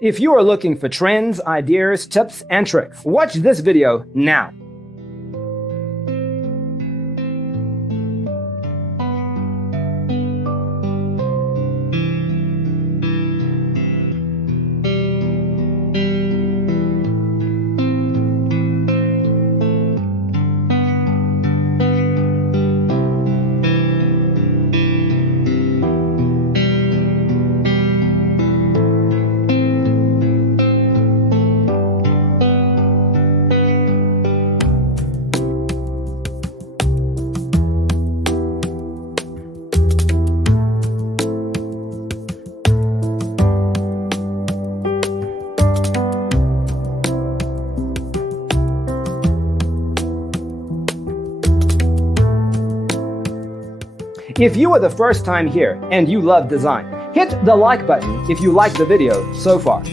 If you are looking for trends, ideas, tips, and tricks, watch this video now. If you are the first time here and you love design, hit the like button if you like the video so far.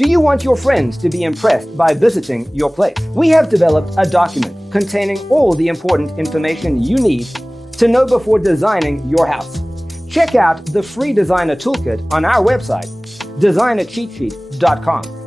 Do you want your friends to be impressed by visiting your place? We have developed a document containing all the important information you need to know before designing your house. Check out the free designer toolkit on our website, designercheatsheet.com.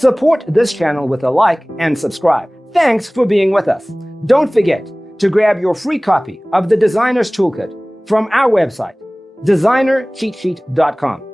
Support this channel with a like and subscribe. Thanks for being with us. Don't forget to grab your free copy of the Designer's Toolkit from our website, designercheatsheet.com.